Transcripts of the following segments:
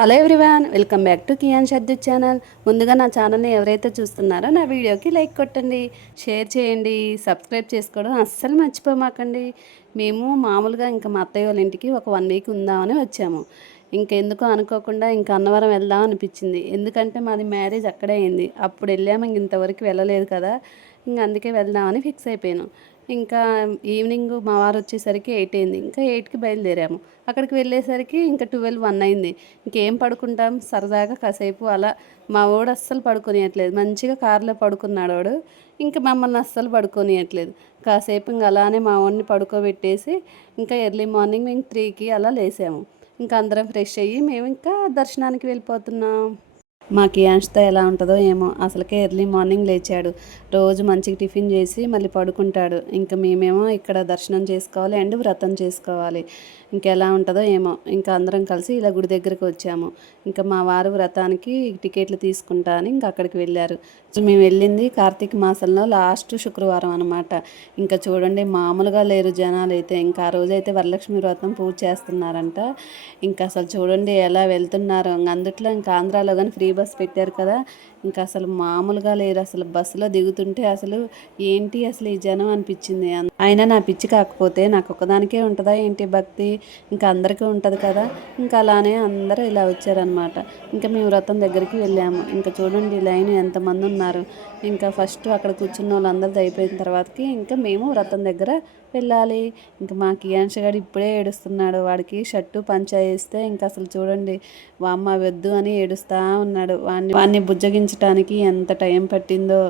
Hello everyone, welcome back to Kiyan Shaddu channel. ముందుగా నా ఛానల్ని ఎవరైతే చూస్తున్నారో నా వీడియోకి లైక్ కొట్టండి, షేర్ చేయండి, సబ్స్క్రైబ్ చేసుకోవడం అస్సలు మర్చిపోమాకండి. మేము మామూలుగా ఇంకా మా అత్తయ్య వాళ్ళ ఇంటికి ఒక 1 వీక్ ఉందామని వచ్చాము. ఇంకెందుకో అనుకోకుండా ఇంకా అన్నవరం వెళ్దాం అనిపించింది. ఎందుకంటే మాది మ్యారేజ్ అక్కడే అయింది. అప్పుడు వెళ్ళాము, ఇంతవరకు వెళ్ళలేదు కదా, ఇంకా అందుకే వెళ్దామని ఫిక్స్ అయిపోయాను. ఇంకా ఈవినింగ్ మా వారు వచ్చేసరికి 8 అయింది. ఇంకా 8కి బయలుదేరాము. అక్కడికి వెళ్ళేసరికి ఇంకా 12, 1 అయింది. ఇంకేం పడుకుంటాం, సరదాగా కాసేపు అలా. మా వాడు అస్సలు పడుకోనియట్లేదు, మంచిగా కారులో పడుకున్నాడు వాడు. ఇంకా మమ్మల్ని అస్సలు పడుకోనియట్లేదు. కాసేపు ఇంకా అలానే మా వాడిని పడుకోబెట్టేసి ఇంకా ఎర్లీ మార్నింగ్ మేము 3కి అలా లేసాము. ఇంకా అందరం ఫ్రెష్ అయ్యి మేము ఇంకా దర్శనానికి వెళ్ళిపోతున్నాం. మా కియాన్ష్తో ఎలా ఉంటుందో ఏమో, అసలుకే ఎర్లీ మార్నింగ్ లేచాడు. రోజు మంచిగా టిఫిన్ చేసి మళ్ళీ పడుకుంటాడు. ఇంకా మేమేమో ఇక్కడ దర్శనం చేసుకోవాలి అండ్ వ్రతం చేసుకోవాలి. ఇంకెలా ఉంటుందో ఏమో. ఇంకా అందరం కలిసి ఇలా గుడి దగ్గరికి వచ్చాము. ఇంకా మా వారు వ్రతానికి టికెట్లు తీసుకుంటా అని ఇంకా అక్కడికి వెళ్ళారు. సో మేము వెళ్ళింది కార్తీక మాసంలో లాస్ట్ శుక్రవారం అనమాట. ఇంకా చూడండి, మామూలుగా లేరు జనాలు అయితే. ఇంకా ఆ రోజైతే వరలక్ష్మి వ్రతం పూజ చేస్తున్నారంట. ఇంకా అసలు చూడండి ఎలా వెళ్తున్నారు. అందుట్లో ఇంకా ఆంధ్రాలో కానీ ఫ్రీ బస్ పెట్టారు కదా, ఇంకా అసలు మామూలుగా లేరు. అసలు బస్సులో దిగుతుంటే అసలు ఏంటి అసలు ఈ జనం అనిపించింది. అయినా నా పిచ్చి కాకపోతే నాకు ఒక్కదానికే ఉంటుందా ఏంటి భక్తి, ఇంకా అందరికీ ఉంటుంది కదా. ఇంకా అలానే అందరూ ఇలా వచ్చారనమాట. ఇంకా మేము వ్రతం దగ్గరికి వెళ్ళాము. ఇంకా చూడండి లైన్ ఎంతమంది ఉన్నారు. ఇంకా ఫస్ట్ అక్కడ కూర్చున్న వాళ్ళందరిది అయిపోయిన తర్వాతకి ఇంకా మేము వ్రతం దగ్గర వెళ్ళాలి. ఇంకా మా కియాన్ష్ గారు ఇప్పుడే ఏడుస్తున్నాడు. వాడికి షర్టు పంచ వేస్తే ఇంకా అసలు చూడండి, వామ్మ వద్దు అని ఏడుస్తూ ఉన్నాడు. వాడిని బుజ్జగించడానికి ఎంత టైం పట్టిందో.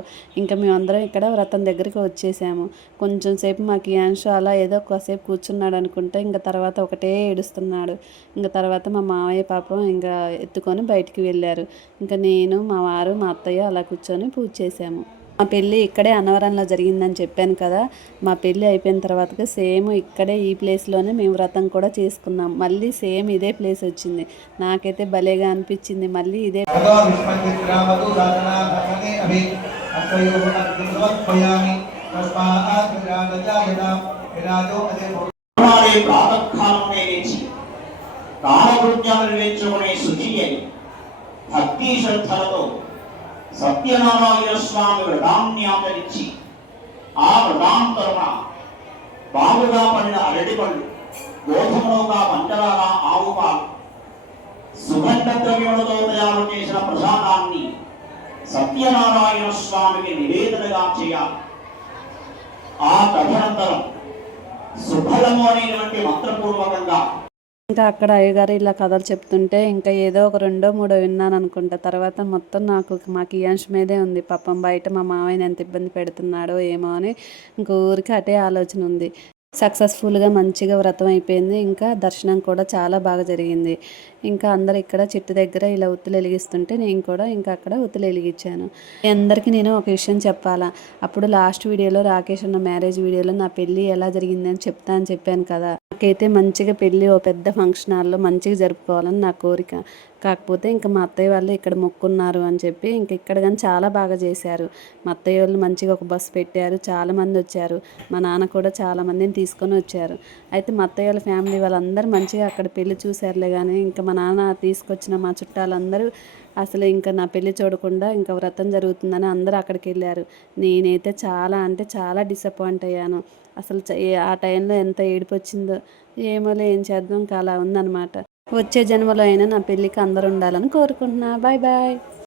ఇంకా మేమందరం ఇక్కడ వ్రతం దగ్గరికి వచ్చేసాము. కొంచెం సేపు మా కియాన్ష్ అలా ఏదో కాసేపు కూర్చున్నాడు అనుకుంటే ఇంకా తర్వాత ఒకటే ఏడుస్తున్నాడు. ఇంకా తర్వాత మా మావయ్య పాపం ఇంకా ఎత్తుకొని బయటికి వెళ్ళారు. ఇంకా నేను, మా వారు, మా అత్తయ్య అలా కూర్చొని పూజ చేసాము. మా పెళ్ళి ఇక్కడే అన్నవరంలో జరిగిందని చెప్పాను కదా. మా పెళ్ళి అయిపోయిన తర్వాత సేమ్ ఇక్కడే ఈ ప్లేస్లోనే మేము వ్రతం కూడా చేసుకున్నాం. మళ్ళీ సేమ్ ఇదే ప్లేస్ వచ్చింది. నాకైతే భలేగా అనిపించింది. మళ్ళీ ఇదే భక్తి శ్రద్ధలతో సత్యనారాయణ స్వామి వ్రతాన్ని ఆచరించి ఆ వ్రతాంతరణ బాగుగా పడిన అరటి పళ్ళు, గోధుమలోగా పంచదార ఆవు పాలు, సుగంధ ద్రవ్యములతో తయారు చేసిన ప్రసాదాన్ని సత్యనారాయణ స్వామికి నివేదనగా చేయాలి. ఆ తదనంతరం శుభలము అనేటువంటి మంత్రపూర్వకంగా ఇంకా అక్కడ అయ్యగారు ఇలా కథలు చెప్తుంటే ఇంకా ఏదో ఒక 2, 3 విన్నాను అనుకుంటా. తర్వాత మొత్తం నాకు మా కియాన్ష్ మీదే ఉంది. పాపం బయట మా మావయ్యని ఎంత ఇబ్బంది పెడుతున్నాడో ఏమో అని ఇంక ఊరికి అటే ఆలోచన ఉంది. సక్సెస్ఫుల్గా మంచిగా వ్రతం అయిపోయింది. ఇంకా దర్శనం కూడా చాలా బాగా జరిగింది. ఇంకా అందరు ఇక్కడ చెట్టు దగ్గర ఇలా ఒత్తులు వెలిగిస్తుంటే నేను కూడా ఇంకా అక్కడ ఒత్తులు వెలిగించాను. అందరికీ నేను ఒక విషయం చెప్పాలా, అప్పుడు లాస్ట్ వీడియోలో రాకేష్ అన్న మ్యారేజ్ వీడియోలో నా పెళ్ళి ఎలా జరిగిందని చెప్తా అని చెప్పాను కదా. నాకైతే మంచిగా పెళ్ళి ఓ పెద్ద ఫంక్షన్ హాల్లో మంచిగా జరుపుకోవాలని నా కోరిక. కాకపోతే ఇంకా మా అత్తయ్య వాళ్ళు ఇక్కడ మొక్కున్నారు అని చెప్పి ఇంక ఇక్కడ కానీ చాలా బాగా చేశారు. మా అత్తయ్య వాళ్ళు మంచిగా ఒక బస్సు పెట్టారు, చాలామంది వచ్చారు. మా నాన్న కూడా చాలామందిని తీసుకొని వచ్చారు. అయితే మా అత్తయ్య వాళ్ళ ఫ్యామిలీ వాళ్ళందరూ మంచిగా అక్కడ పెళ్లి చూశారులే. కానీ ఇంకా మా నాన్న తీసుకొచ్చిన మా చుట్టాలందరూ అసలు ఇంకా నా పెళ్లి చూడకుండా ఇంకా వ్రతం జరుగుతుందని అందరూ అక్కడికి వెళ్ళారు. నేనైతే చాలా అంటే చాలా డిసప్పాయింట్ అయ్యాను. అసలు ఆ టైంలో ఎంత ఏడుపు వచ్చిందో ఏమోలే, ఏం చేద్దాం, ఇంకా అలా ఉందన్నమాట. వచ్చే జన్మలో అయినా నా పెళ్ళికి అందరూ ఉండాలని కోరుకుంటున్నా. Bye bye.